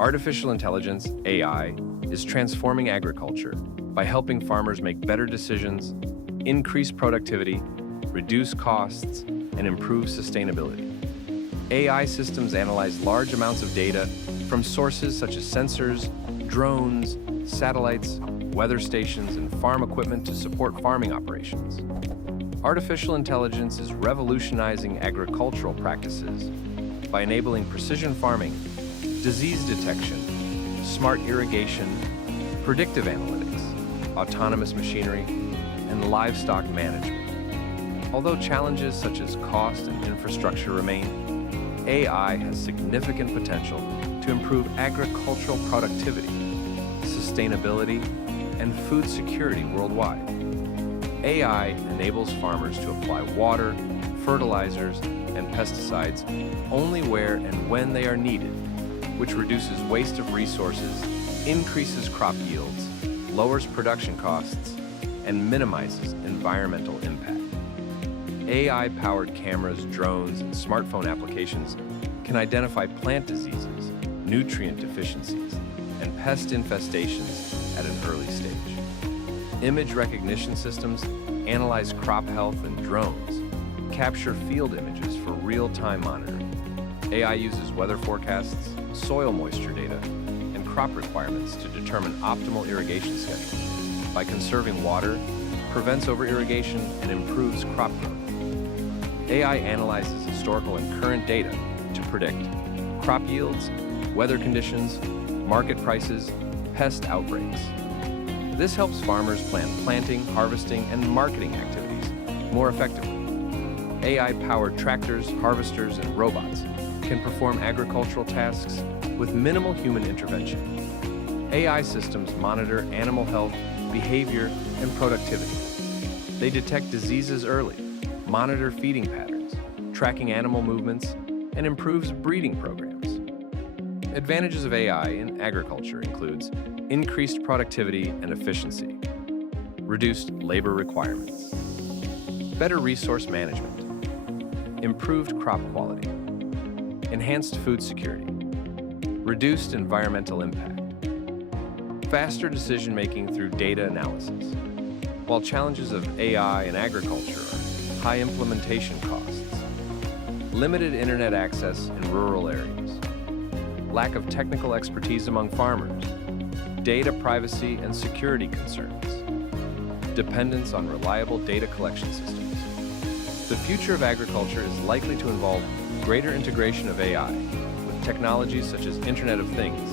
Artificial intelligence, AI, is transforming agriculture by helping farmers make better decisions, increase productivity, reduce costs, and improve sustainability. AI systems analyze large amounts of data from sources such as sensors, drones, satellites, weather stations, and farm equipment to support farming operations. Artificial intelligence is revolutionizing agricultural practices by enabling precision farming, disease detection, smart irrigation, predictive analytics, autonomous machinery, and livestock management. Although challenges such as cost and infrastructure remain, AI has significant potential to improve agricultural productivity, sustainability, and food security worldwide. AI enables farmers to apply water, fertilizers, and pesticides only where and when they are needed, which reduces waste of resources, increases crop yields, lowers production costs, and minimizes environmental impact. AI-powered cameras, drones, and smartphone applications can identify plant diseases, nutrient deficiencies, and pest infestations at an early stage. Image recognition systems analyze crop health, and drones capture field images for real-time monitoring. AI uses weather forecasts, soil moisture data, and crop requirements to determine optimal irrigation schedules. By conserving water, prevents over-irrigation, and improves crop growth. AI analyzes historical and current data to predict crop yields, weather conditions, market prices, pest outbreaks. This helps farmers plan planting, harvesting, and marketing activities more effectively. AI-powered tractors, harvesters, and robots can perform agricultural tasks with minimal human intervention. AI systems monitor animal health, behavior, and productivity. They detect diseases early, monitor feeding patterns, tracking animal movements, and improves breeding programs. Advantages of AI in agriculture includes increased productivity and efficiency, reduced labor requirements, better resource management, improved crop quality, enhanced food security, reduced environmental impact, faster decision-making through data analysis. While challenges of AI in agriculture are high implementation costs, limited internet access in rural areas, lack of technical expertise among farmers, data privacy and security concerns, dependence on reliable data collection systems. The future of agriculture is likely to involve greater integration of AI with technologies such as Internet of Things,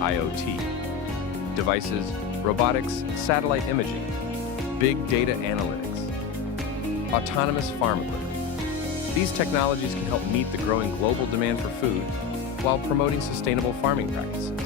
IoT, devices, robotics, satellite imaging, big data analytics, autonomous farm equipment. These technologies can help meet the growing global demand for food while promoting sustainable farming practices.